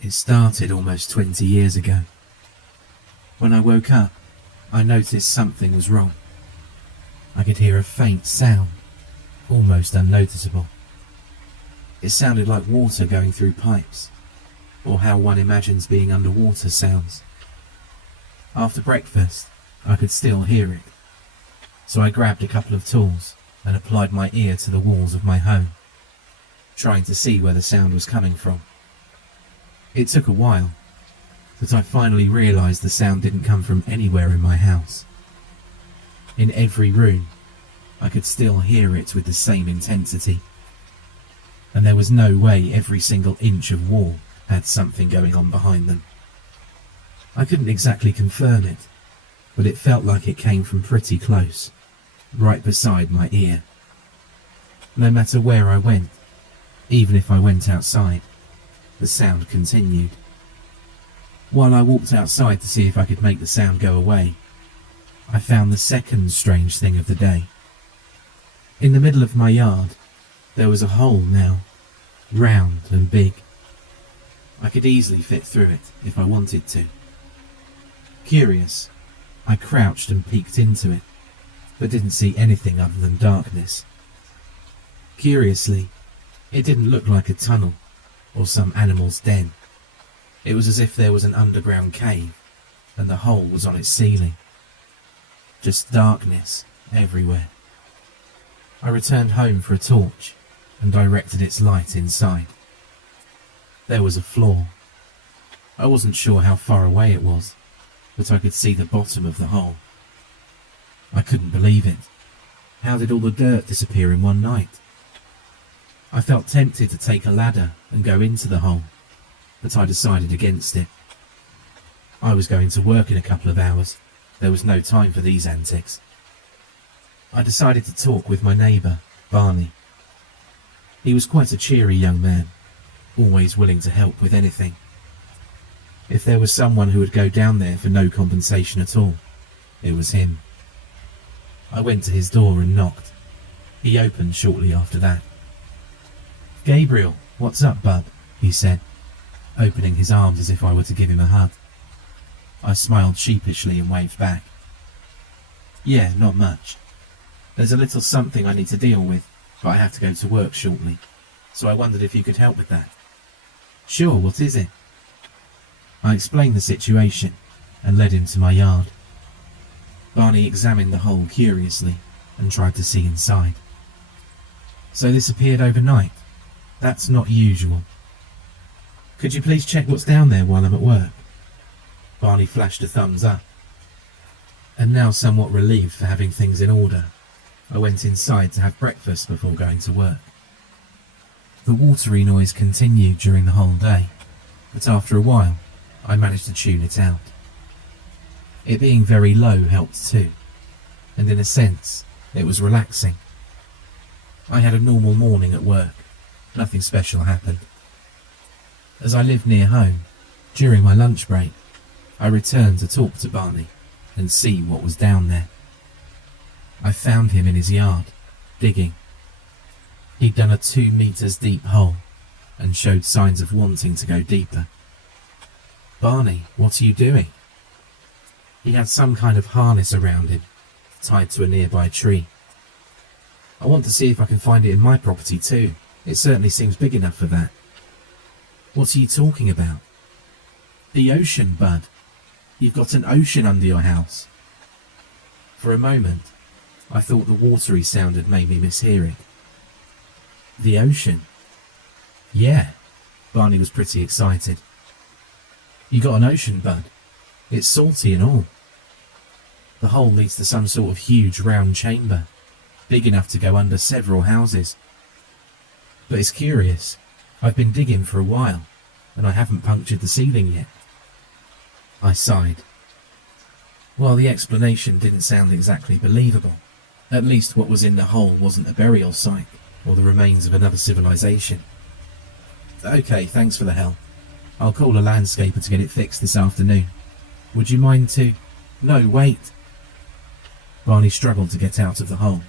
It started almost 20 years ago. When I woke up, I noticed something was wrong. I could hear a faint sound, almost unnoticeable. It sounded like water going through pipes, or how one imagines being underwater sounds. After breakfast, I could still hear it, so I grabbed a couple of tools and applied my ear to the walls of my home, trying to see where the sound was coming from. It took a while, but I finally realized the sound didn't come from anywhere in my house. In every room, I could still hear it with the same intensity, and there was no way every single inch of wall had something going on behind them. I couldn't exactly confirm it, but it felt like it came from pretty close, right beside my ear. No matter where I went, even if I went outside, the sound continued. While I walked outside to see if I could make the sound go away, I found the second strange thing of the day. In the middle of my yard, there was a hole now, round and big. I could easily fit through it if I wanted to. Curious, I crouched and peeked into it, but didn't see anything other than darkness. Curiously, it didn't look like a tunnel or some animal's den. It was as if there was an underground cave and the hole was on its ceiling. Just darkness everywhere. I returned home for a torch and directed its light inside. There was a floor. I wasn't sure how far away it was, but I could see the bottom of the hole. I couldn't believe it. How did all the dirt disappear in one night? I felt tempted to take a ladder and go into the hole, but I decided against it. I was going to work in a couple of hours. There was no time for these antics. I decided to talk with my neighbour, Barney. He was quite a cheery young man, always willing to help with anything. If there was someone who would go down there for no compensation at all, it was him. I went to his door and knocked. He opened shortly after that. "Gabriel, what's up, bud?" he said, opening his arms as if I were to give him a hug. I smiled sheepishly and waved back. "Yeah, not much. There's a little something I need to deal with, but I have to go to work shortly, so I wondered if you could help with that." "Sure, what is it?" I explained the situation and led him to my yard. Barney examined the hole curiously and tried to see inside. "So this appeared overnight? That's not usual. Could you please check what's down there while I'm at work?" Barney flashed a thumbs up. And now somewhat relieved for having things in order, I went inside to have breakfast before going to work. The watery noise continued during the whole day, but after a while, I managed to tune it out. It being very low helped too, and in a sense, it was relaxing. I had a normal morning at work. Nothing special happened. As I lived near home, during my lunch break, I returned to talk to Barney and see what was down there. I found him in his yard, digging. He'd done a 2 meters deep hole and showed signs of wanting to go deeper. "Barney, what are you doing?" He had some kind of harness around him, tied to a nearby tree. "I want to see if I can find it in my property too. It certainly seems big enough for that." "What are you talking about?" "The ocean, bud. You've got an ocean under your house." For a moment, I thought the watery sound had made me mishear it. "The ocean?" "Yeah." Barney was pretty excited. "You got an ocean, bud. It's salty and all. The hole leads to some sort of huge round chamber, big enough to go under several houses. But it's curious. I've been digging for a while, and I haven't punctured the ceiling yet." I sighed. While the explanation didn't sound exactly believable, at least what was in the hole wasn't a burial site or the remains of another civilization. "Okay, thanks for the help. I'll call a landscaper to get it fixed this afternoon. Would you mind to—" "No, wait." Barney struggled to get out of the hole,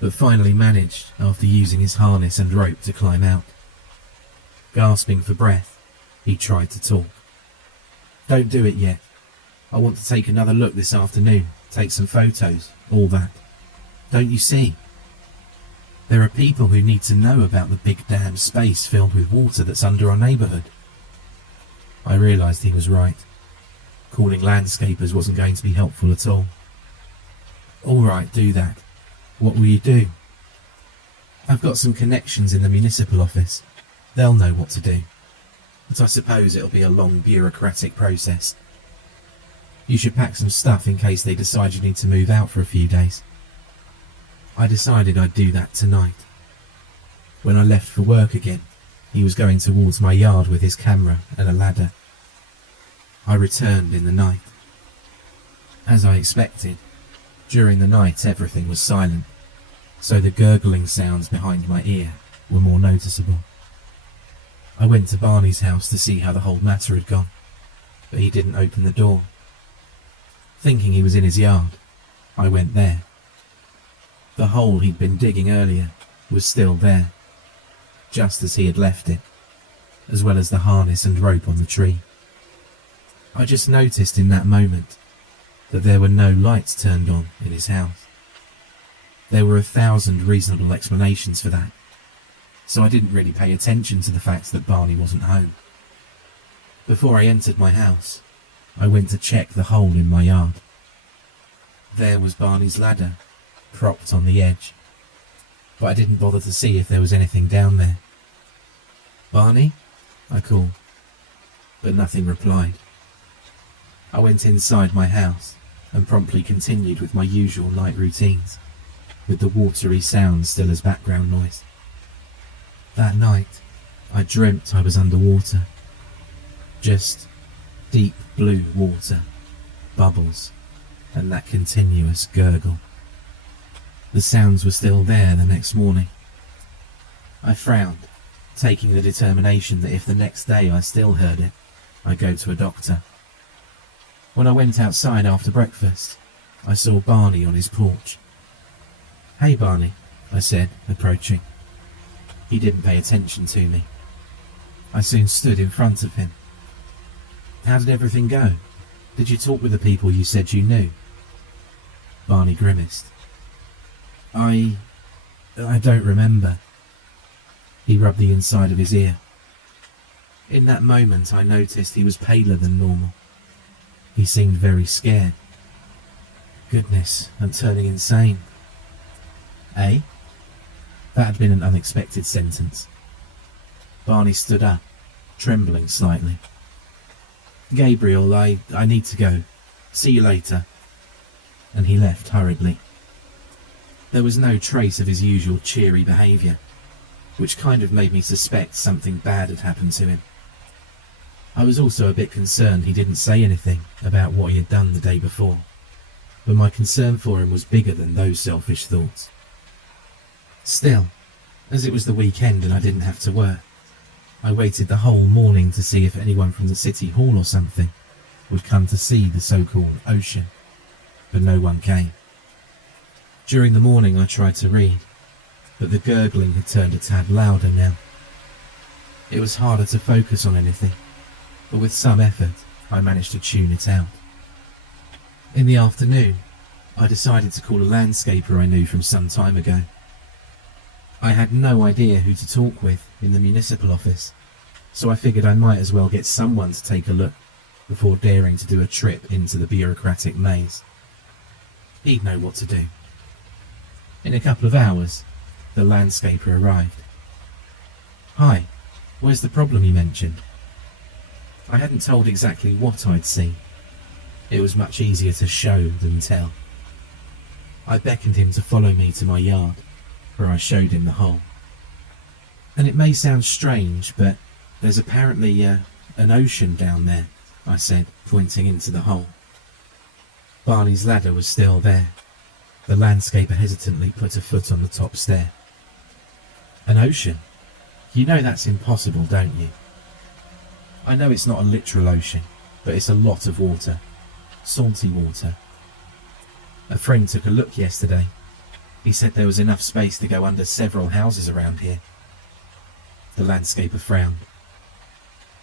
but finally managed after using his harness and rope to climb out. Gasping for breath, He tried to talk. Don't do it yet. I want to take another look this afternoon, take some photos, all that. Don't you see? There are people who need to know about the big damn space filled with water that's under our neighbourhood. I realised he was right. Calling landscapers wasn't going to be helpful at all. All right, do that. What will you do? I've got some connections in the municipal office. They'll know what to do. But I suppose it'll be a long bureaucratic process. You should pack some stuff in case they decide you need to move out for a few days. I decided I'd do that tonight. When I left for work again, he was going towards my yard with his camera and a ladder. I returned in the night. As I expected, during the night everything was silent, so the gurgling sounds behind my ear were more noticeable. I went to Barney's house to see how the whole matter had gone, but he didn't open the door. Thinking he was in his yard, I went there. The hole he'd been digging earlier was still there, just as he had left it, as well as the harness and rope on the tree. I just noticed in that moment that there were no lights turned on in his house. There were 1,000 reasonable explanations for that, so I didn't really pay attention to the fact that Barney wasn't home. Before I entered my house, I went to check the hole in my yard. There was Barney's ladder, propped on the edge, but I didn't bother to see if there was anything down there. "Barney?" I called, but nothing replied. I went inside my house and promptly continued with my usual night routines, with the watery sound still as background noise. That night, I dreamt I was underwater. Just deep blue water, bubbles, and that continuous gurgle. The sounds were still there the next morning. I frowned, taking the determination that if the next day I still heard it, I'd go to a doctor. When I went outside after breakfast, I saw Barney on his porch. "Hey Barney," I said, approaching. He didn't pay attention to me. I soon stood in front of him. "How did everything go? Did you talk with the people you said you knew?" Barney grimaced. I don't remember." He rubbed the inside of his ear. In that moment I noticed he was paler than normal. He seemed very scared. Goodness, I'm turning insane. "Eh?" That had been an unexpected sentence. Barney stood up, trembling slightly. "Gabriel, I need to go. See you later." And he left hurriedly. There was no trace of his usual cheery behaviour, which kind of made me suspect something bad had happened to him. I was also a bit concerned he didn't say anything about what he had done the day before, but my concern for him was bigger than those selfish thoughts. Still, as it was the weekend and I didn't have to work, I waited the whole morning to see if anyone from the city hall or something would come to see the so-called ocean, but no one came. During the morning I tried to read, but the gurgling had turned a tad louder now. It was harder to focus on anything, but with some effort I managed to tune it out. In the afternoon, I decided to call a landscaper I knew from some time ago. I had no idea who to talk with in the municipal office, so I figured I might as well get someone to take a look before daring to do a trip into the bureaucratic maze. He'd know what to do. In a couple of hours, the landscaper arrived. "Hi, where's the problem you mentioned?" I hadn't told exactly what I'd seen. It was much easier to show than tell. I beckoned him to follow me to my yard, where I showed him the hole. "And it may sound strange, but there's apparently an ocean down there," I said, pointing into the hole. Barney's ladder was still there. The landscaper hesitantly put a foot on the top stair. "An ocean? You know that's impossible, don't you?" "I know it's not a literal ocean, but it's a lot of water. Salty water. A friend took a look yesterday. He said there was enough space to go under several houses around here." The landscaper frowned.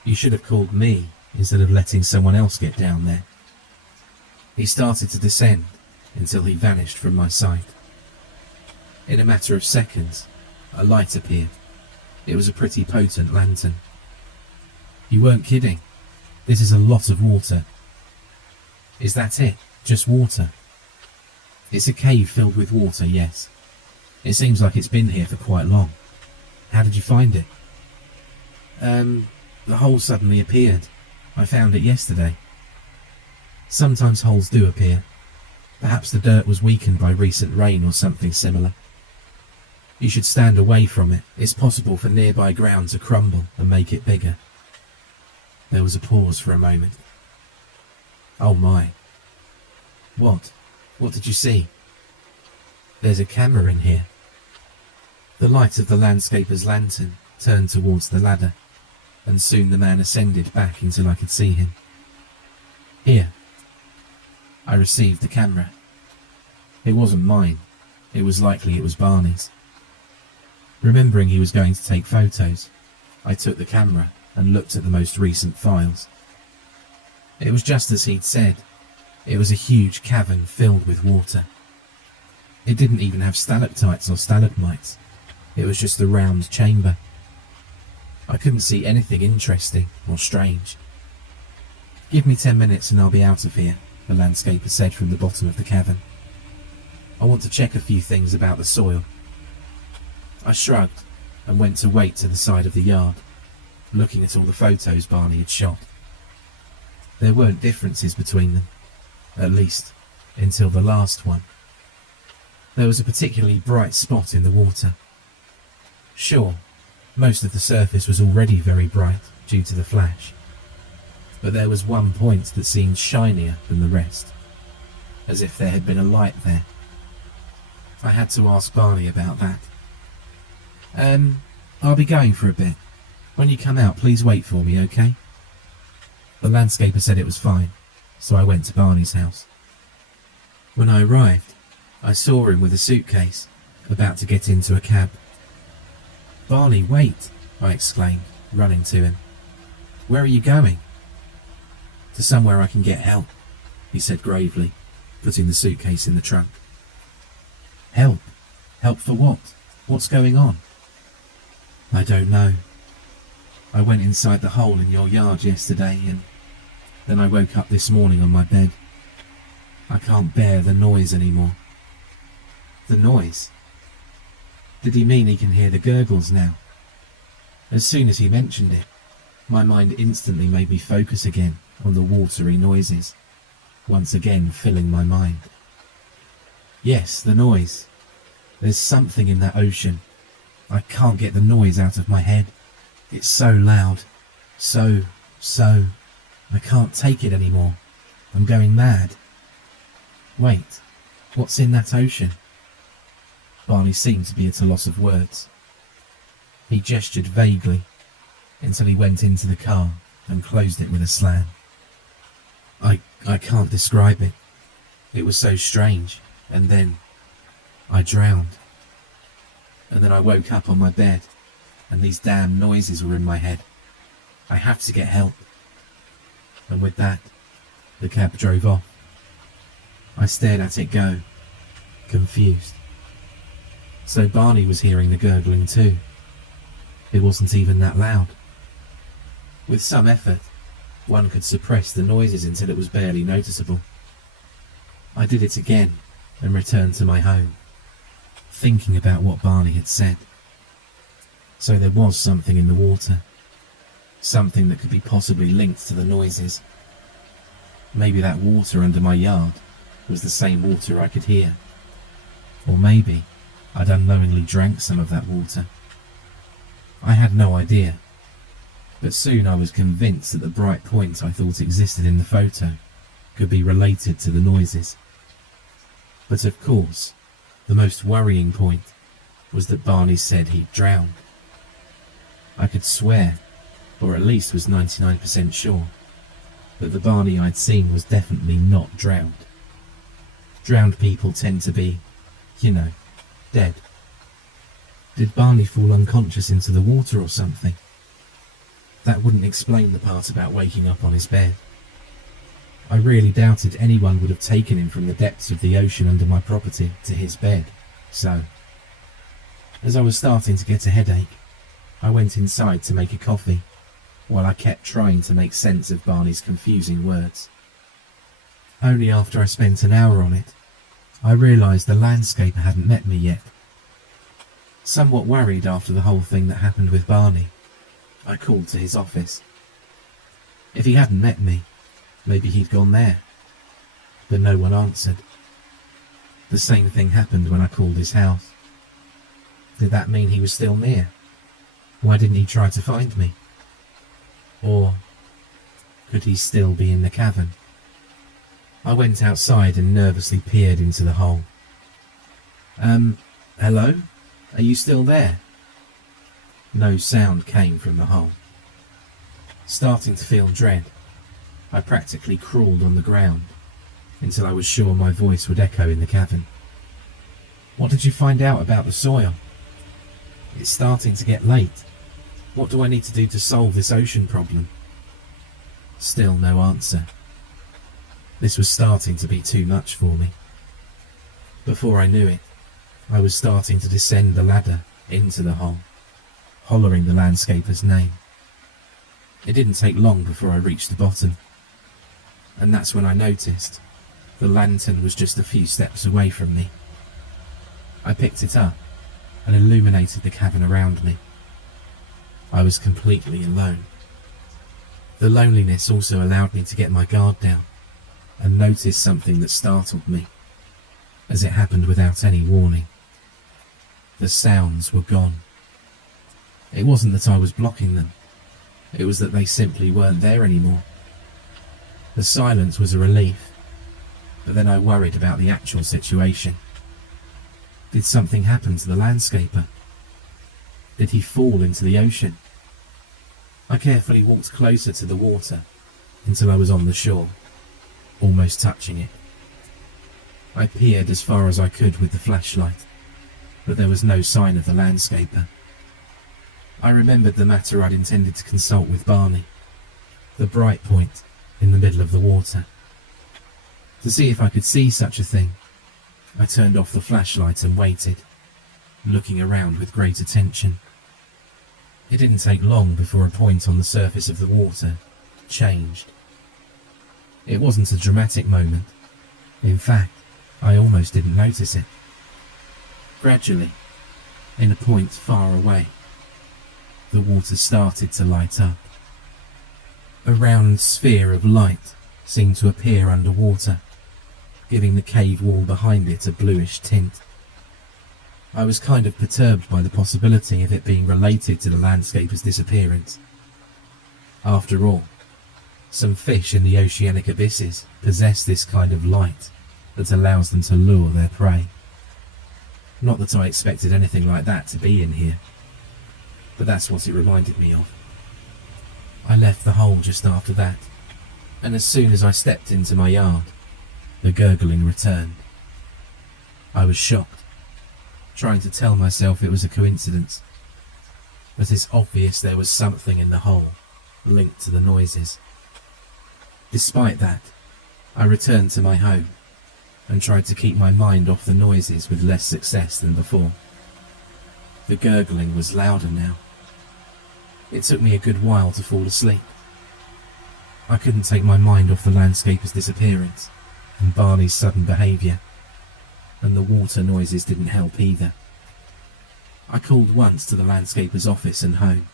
You should have called me instead of letting someone else get down there. He started to descend until he vanished from my sight. In a matter of seconds, a light appeared. It was a pretty potent lantern. You weren't kidding. This is a lot of water. Is that it? Just water? It's a cave filled with water, yes. It seems like it's been here for quite long. How did you find it? The hole suddenly appeared. I found it yesterday. Sometimes holes do appear. Perhaps the dirt was weakened by recent rain or something similar. You should stand away from it. It's possible for nearby ground to crumble and make it bigger. There was a pause for a moment. Oh my. What? What did you see? There's a camera in here. The light of the landscaper's lantern turned towards the ladder, and soon the man ascended back until I could see him. Here. I received the camera. It wasn't mine. It was likely it was Barney's. Remembering he was going to take photos, I took the camera and looked at the most recent files. It was just as he'd said. It was a huge cavern filled with water. It didn't even have stalactites or stalagmites. It was just a round chamber. I couldn't see anything interesting or strange. Give me 10 minutes and I'll be out of here, the landscaper said from the bottom of the cavern. I want to check a few things about the soil. I shrugged and went to wait to the side of the yard, looking at all the photos Barney had shot. There weren't differences between them, at least until the last one. There was a particularly bright spot in the water. Sure, most of the surface was already very bright due to the flash, but there was one point that seemed shinier than the rest, as if there had been a light there. I had to ask Barney about that. I'll be going for a bit. When you come out, please wait for me, okay? The landscaper said it was fine, so I went to Barney's house. When I arrived, I saw him with a suitcase, about to get into a cab. Barney, wait, I exclaimed, running to him. Where are you going? To somewhere I can get help, he said gravely, putting the suitcase in the trunk. Help? Help for what? What's going on? I don't know. I went inside the hole in your yard yesterday and then I woke up this morning on my bed. I can't bear the noise anymore. The noise? Did he mean he can hear the gurgles now? As soon as he mentioned it, my mind instantly made me focus again on the watery noises, once again filling my mind. Yes, the noise. There's something in that ocean. I can't get the noise out of my head. It's so loud. So. I can't take it anymore. I'm going mad. Wait, what's in that ocean? Barney seemed to be at a loss of words. He gestured vaguely until he went into the car and closed it with a slam. I can't describe it. It was so strange, and then I drowned. And then I woke up on my bed, and these damn noises were in my head. I have to get help. And with that, the cab drove off. I stared at it go, confused. So Barney was hearing the gurgling too. It wasn't even that loud. With some effort, one could suppress the noises until it was barely noticeable. I did it again and returned to my home, thinking about what Barney had said. So there was something in the water, something that could be possibly linked to the noises. Maybe that water under my yard was the same water I could hear. Or maybe I'd unknowingly drank some of that water. I had no idea, but soon I was convinced that the bright point I thought existed in the photo could be related to the noises. But of course, the most worrying point was that Barney said he'd drowned. I could swear, or at least was 99% sure, that the Barney I'd seen was definitely not drowned. Drowned people tend to be, dead. Did Barney fall unconscious into the water or something? That wouldn't explain the part about waking up on his bed. I really doubted anyone would have taken him from the depths of the ocean under my property to his bed, so... As I was starting to get a headache, I went inside to make a coffee, while I kept trying to make sense of Barney's confusing words. Only after I spent an hour on it, I realised the landscaper hadn't met me yet. Somewhat worried after the whole thing that happened with Barney, I called to his office. If he hadn't met me, maybe he'd gone there. But no one answered. The same thing happened when I called his house. Did that mean he was still near? Why didn't he try to find me? Or could he still be in the cavern? I went outside and nervously peered into the hole. Hello? Are you still there? No sound came from the hole. Starting to feel dread, I practically crawled on the ground until I was sure my voice would echo in the cavern. What did you find out about the soil? It's starting to get late. What do I need to do to solve this ocean problem? Still no answer. This was starting to be too much for me. Before I knew it, I was starting to descend the ladder into the hole, hollering the landscaper's name. It didn't take long before I reached the bottom, and that's when I noticed the lantern was just a few steps away from me. I picked it up and illuminated the cavern around me. I was completely alone. The loneliness also allowed me to get my guard down and notice something that startled me, as it happened without any warning. The sounds were gone. It wasn't that I was blocking them, it was that they simply weren't there anymore. The silence was a relief, but then I worried about the actual situation. Did something happen to the landscaper? Did he fall into the ocean? I carefully walked closer to the water until I was on the shore, almost touching it. I peered as far as I could with the flashlight, but there was no sign of the landscaper. I remembered the matter I'd intended to consult with Barney, the bright point in the middle of the water. To see if I could see such a thing, I turned off the flashlight and waited, looking around with great attention. It didn't take long before a point on the surface of the water changed. It wasn't a dramatic moment. In fact, I almost didn't notice it. Gradually, in a point far away, the water started to light up. A round sphere of light seemed to appear underwater, giving the cave wall behind it a bluish tint. I was kind of perturbed by the possibility of it being related to the landscaper's disappearance. After all, some fish in the oceanic abysses possess this kind of light that allows them to lure their prey. Not that I expected anything like that to be in here, but that's what it reminded me of. I left the hole just after that, and as soon as I stepped into my yard, the gurgling returned. I was shocked, trying to tell myself it was a coincidence, but it's obvious there was something in the hole linked to the noises. Despite that, I returned to my home and tried to keep my mind off the noises with less success than before. The gurgling was louder now. It took me a good while to fall asleep. I couldn't take my mind off the landscaper's disappearance and Barney's sudden behaviour, and the water noises didn't help either. I called once to the landscaper's office and home,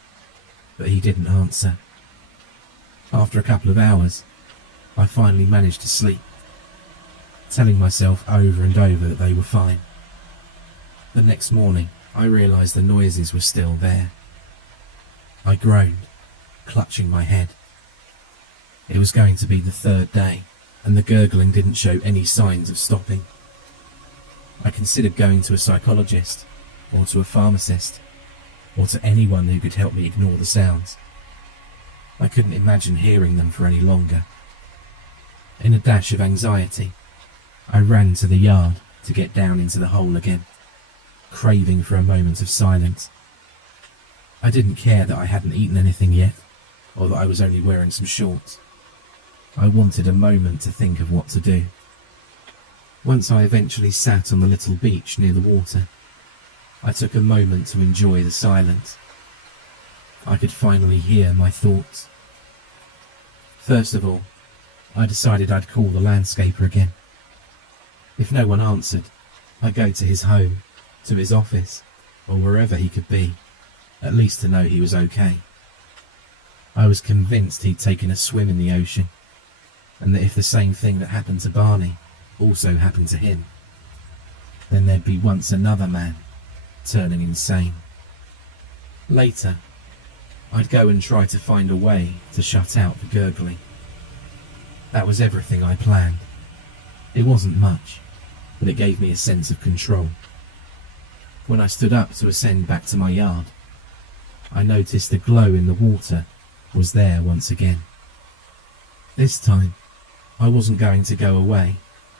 but he didn't answer. After a couple of hours, I finally managed to sleep, telling myself over and over that they were fine. The next morning, I realised the noises were still there. I groaned, clutching my head. It was going to be the third day, and the gurgling didn't show any signs of stopping. I considered going to a psychologist, or to a pharmacist, or to anyone who could help me ignore the sounds. I couldn't imagine hearing them for any longer. In a dash of anxiety, I ran to the yard to get down into the hole again, craving for a moment of silence. I didn't care that I hadn't eaten anything yet, or that I was only wearing some shorts. I wanted a moment to think of what to do. Once I eventually sat on the little beach near the water, I took a moment to enjoy the silence. I could finally hear my thoughts. First of all, I decided I'd call the landscaper again. If no one answered, I'd go to his home, to his office, or wherever he could be, at least to know he was okay. I was convinced he'd taken a swim in the ocean, and that if the same thing that happened to Barney also happened to him, then there'd be once another man turning insane. Later, I'd go and try to find a way to shut out the gurgling. That was everything I planned. It wasn't much, but it gave me a sense of control. When I stood up to ascend back to my yard, I noticed the glow in the water was there once again. This time, I wasn't going to go away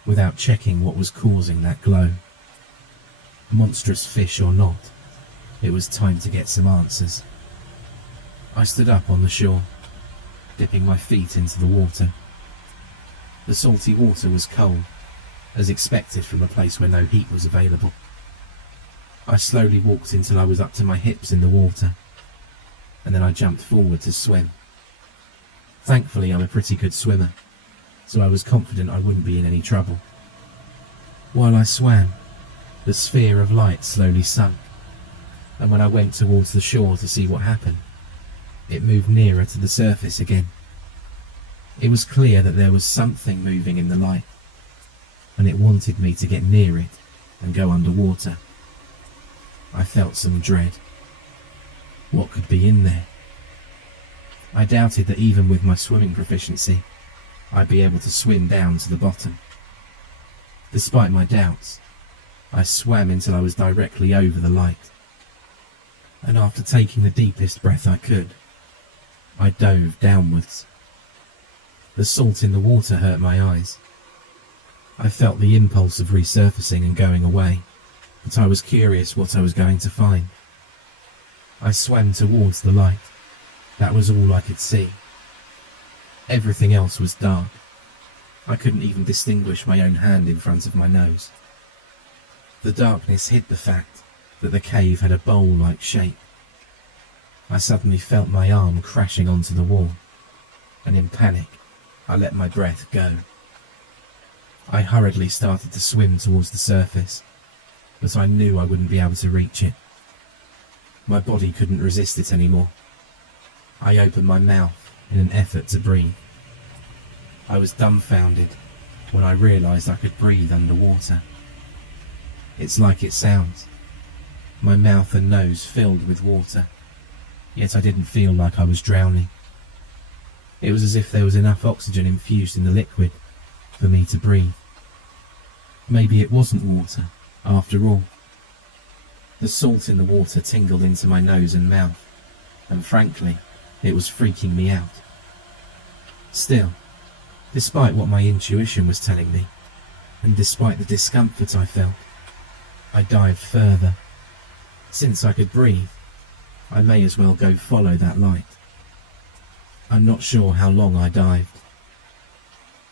without checking what was causing that glow. Monstrous fish or not, it was time to get some answers. I stood up on the shore, dipping my feet into the water. The salty water was cold, as expected from a place where no heat was available. I slowly walked until I was up to my hips in the water, and then I jumped forward to swim. Thankfully, I'm a pretty good swimmer, so I was confident I wouldn't be in any trouble. While I swam, the sphere of light slowly sunk, and when I went towards the shore to see what happened, it moved nearer to the surface again. It was clear that there was something moving in the light, and it wanted me to get near it and go underwater. I felt some dread. What could be in there? I doubted that even with my swimming proficiency, I'd be able to swim down to the bottom. Despite my doubts, I swam until I was directly over the light, and after taking the deepest breath I could, I dove downwards. The salt in the water hurt my eyes. I felt the impulse of resurfacing and going away, but I was curious what I was going to find. I swam towards the light. That was all I could see. Everything else was dark. I couldn't even distinguish my own hand in front of my nose. The darkness hid the fact that the cave had a bowl-like shape. I suddenly felt my arm crashing onto the wall, and in panic, I let my breath go. I hurriedly started to swim towards the surface, but I knew I wouldn't be able to reach it. My body couldn't resist it anymore. I opened my mouth in an effort to breathe. I was dumbfounded when I realized I could breathe underwater. It's like it sounds. My mouth and nose filled with water, yet I didn't feel like I was drowning. It was as if there was enough oxygen infused in the liquid for me to breathe. Maybe it wasn't water, after all. The salt in the water tingled into my nose and mouth, and frankly, it was freaking me out. Still, despite what my intuition was telling me, and despite the discomfort I felt, I dived further. Since I could breathe, I may as well go follow that light. I'm not sure how long I dived.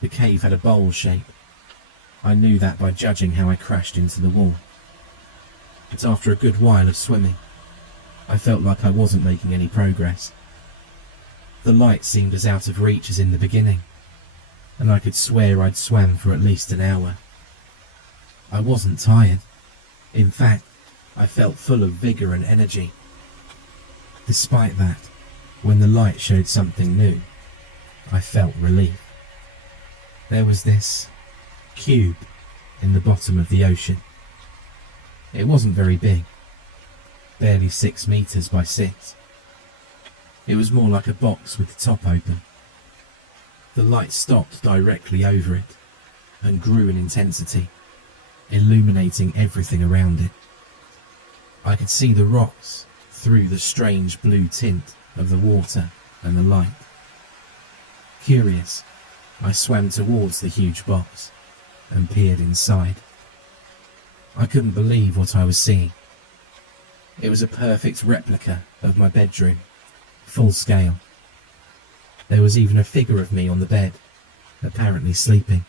The cave had a bowl shape. I knew that by judging how I crashed into the wall. But after a good while of swimming, I felt like I wasn't making any progress. The light seemed as out of reach as in the beginning, and I could swear I'd swam for at least an hour. I wasn't tired. In fact, I felt full of vigor and energy. Despite that, when the light showed something new, I felt relief. There was this cube in the bottom of the ocean. It wasn't very big, barely 6 meters by 6. It was more like a box with the top open. The light stopped directly over it and grew in intensity, illuminating everything around it. I could see the rocks through the strange blue tint of the water and the light. Curious, I swam towards the huge box and peered inside. I couldn't believe what I was seeing. It was a perfect replica of my bedroom, full scale. There was even a figure of me on the bed, apparently sleeping.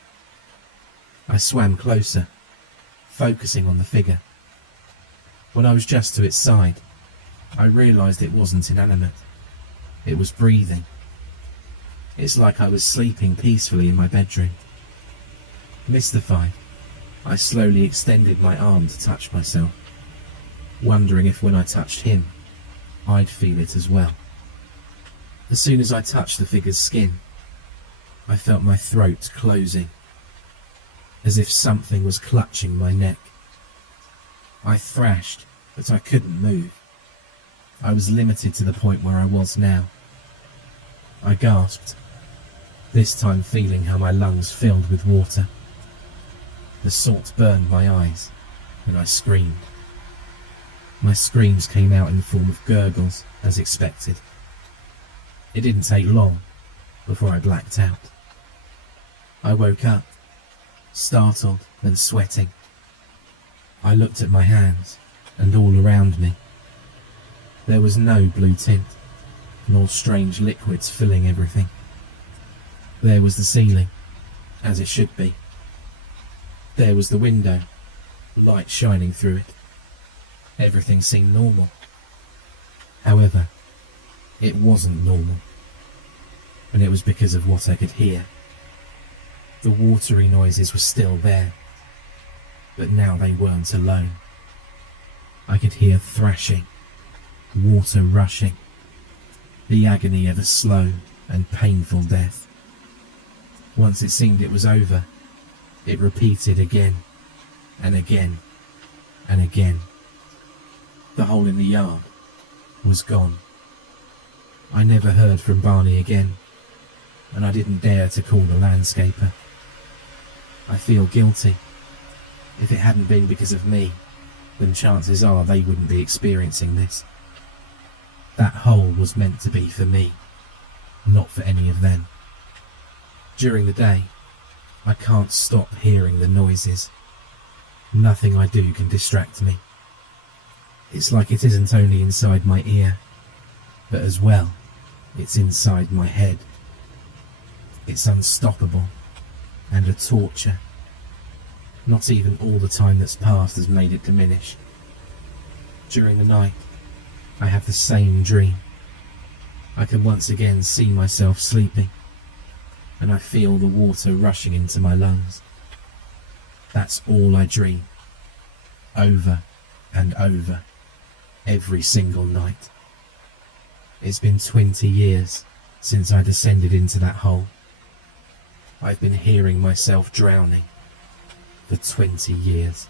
I swam closer, focusing on the figure. When I was just to its side, I realised it wasn't inanimate. It was breathing. It's like I was sleeping peacefully in my bedroom. Mystified, I slowly extended my arm to touch myself, wondering if when I touched him, I'd feel it as well. As soon as I touched the figure's skin, I felt my throat closing, as if something was clutching my neck. I thrashed, but I couldn't move. I was limited to the point where I was now. I gasped, this time feeling how my lungs filled with water. The salt burned my eyes, and I screamed. My screams came out in the form of gurgles, as expected. It didn't take long before I blacked out. I woke up, startled and sweating. I looked at my hands and all around me. There was no blue tint, nor strange liquids filling everything. There was the ceiling, as it should be. There was the window, light shining through it. Everything seemed normal. However, it wasn't normal, and it was because of what I could hear. The watery noises were still there, but now they weren't alone. I could hear thrashing, water rushing, the agony of a slow and painful death. Once it seemed it was over, it repeated again and again and again. The hole in the yard was gone. I never heard from Barney again, and I didn't dare to call the landscaper. I feel guilty. If it hadn't been because of me, then chances are they wouldn't be experiencing this. That hole was meant to be for me, not for any of them. During the day, I can't stop hearing the noises. Nothing I do can distract me. It's like it isn't only inside my ear, but as well, it's inside my head. It's unstoppable and a torture. Not even all the time that's passed has made it diminish. During the night, I have the same dream. I can once again see myself sleeping, and I feel the water rushing into my lungs. That's all I dream, over and over, every single night. It's been 20 years since I descended into that hole. I've been hearing myself drowning for 20 years.